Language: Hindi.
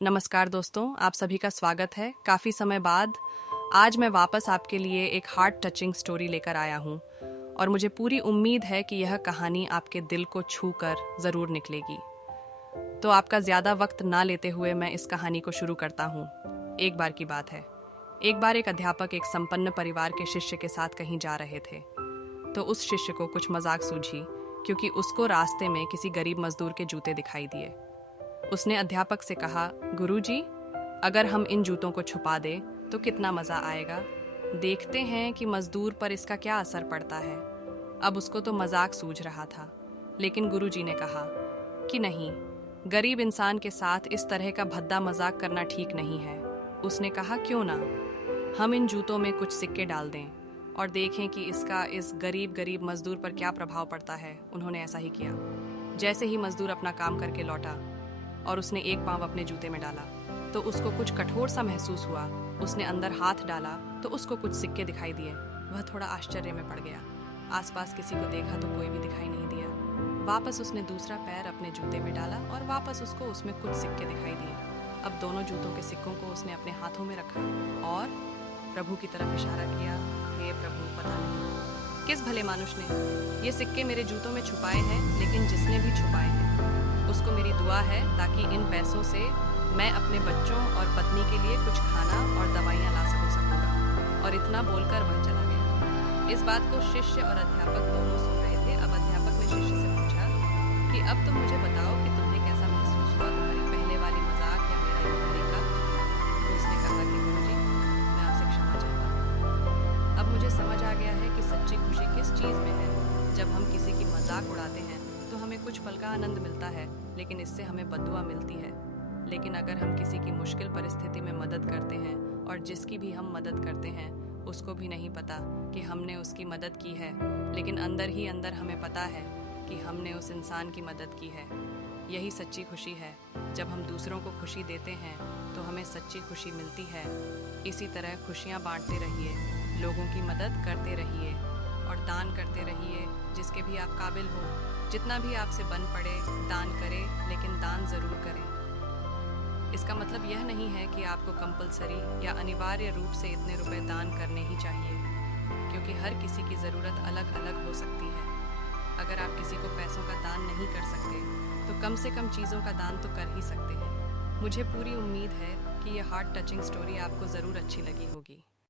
नमस्कार दोस्तों, आप सभी का स्वागत है। काफ़ी समय बाद आज मैं वापस आपके लिए एक हार्ट टचिंग स्टोरी लेकर आया हूँ और मुझे पूरी उम्मीद है कि यह कहानी आपके दिल को छू कर ज़रूर निकलेगी। तो आपका ज़्यादा वक्त ना लेते हुए मैं इस कहानी को शुरू करता हूँ। एक बार की बात है। एक बार एक अध्यापक एक संपन्न परिवार के शिष्य के साथ कहीं जा रहे थे। तो उस शिष्य को कुछ मजाक सूझी क्योंकि उसको रास्ते में किसी गरीब मजदूर के जूते दिखाई दिए। उसने अध्यापक से कहा, गुरुजी, अगर हम इन जूतों को छुपा दें तो कितना मज़ा आएगा। देखते हैं कि मजदूर पर इसका क्या असर पड़ता है। अब उसको तो मजाक सूझ रहा था, लेकिन गुरुजी ने कहा कि नहीं, गरीब इंसान के साथ इस तरह का भद्दा मजाक करना ठीक नहीं है। उसने कहा, क्यों ना हम इन जूतों में कुछ सिक्के डाल दें और देखें कि इसका इस गरीब मजदूर पर क्या प्रभाव पड़ता है। उन्होंने ऐसा ही किया। जैसे ही मजदूर अपना काम करके लौटा और उसने एक पांव अपने जूते में डाला तो उसको कुछ कठोर सा महसूस हुआ। उसने अंदर हाथ डाला तो उसको कुछ सिक्के दिखाई दिए। वह थोड़ा आश्चर्य में पड़ गया। आसपास किसी को देखा तो कोई भी दिखाई नहीं दिया। वापस उसने दूसरा पैर अपने जूते में डाला और वापस उसको उसमें कुछ सिक्के दिखाई दिए। अब दोनों जूतों के सिक्कों को उसने अपने हाथों में रखा और प्रभु की तरफ इशारा किया, हे प्रभु, पता नहीं किस भले मानुष ने ये सिक्के मेरे जूतों में छुपाए हैं, लेकिन जिसने भी छुपाए हैं उसको मेरी दुआ है ताकि इन पैसों से मैं अपने बच्चों और पत्नी के लिए कुछ खाना और दवाइयाँ ला सकूँगा। और इतना बोलकर वह चला गया। इस बात को शिष्य और अध्यापक दोनों सुन रहे थे। अब अध्यापक ने शिष्य से पूछा कि अब तुम मुझे बताओ कि तुम्हें कैसा महसूस हुआ, तुम्हारी पहले वाली मजाक या मेरा ये तरीका। उसने कहा कि गुरुजी, मैं आपसे क्षमा चाहता हूँ। अब मुझे समझ आ गया है कि सच्ची खुशी किस चीज़ में है। जब हम किसी की मजाक उड़ाते हैं तो हमें कुछ पल का आनंद मिलता है, लेकिन इससे हमें बद्दुआ मिलती है। लेकिन अगर हम किसी की मुश्किल परिस्थिति में मदद करते हैं और जिसकी भी हम मदद करते हैं उसको भी नहीं पता कि हमने उसकी मदद की है, लेकिन अंदर ही अंदर हमें पता है कि हमने उस इंसान की मदद की है। यही सच्ची खुशी है। जब हम दूसरों को खुशी देते हैं तो हमें सच्ची खुशी मिलती है। इसी तरह खुशियाँ बांटते रहिए, लोगों की मदद करते रहिए और दान करते रहिए। जिसके भी आप काबिल हो, जितना भी आपसे बन पड़े दान करें, लेकिन दान ज़रूर करें। इसका मतलब यह नहीं है कि आपको कंपलसरी या अनिवार्य रूप से इतने रुपए दान करने ही चाहिए, क्योंकि हर किसी की ज़रूरत अलग अलग हो सकती है। अगर आप किसी को पैसों का दान नहीं कर सकते तो कम से कम चीज़ों का दान तो कर ही सकते हैं। मुझे पूरी उम्मीद है कि यह हार्ट टचिंग स्टोरी आपको ज़रूर अच्छी लगी होगी।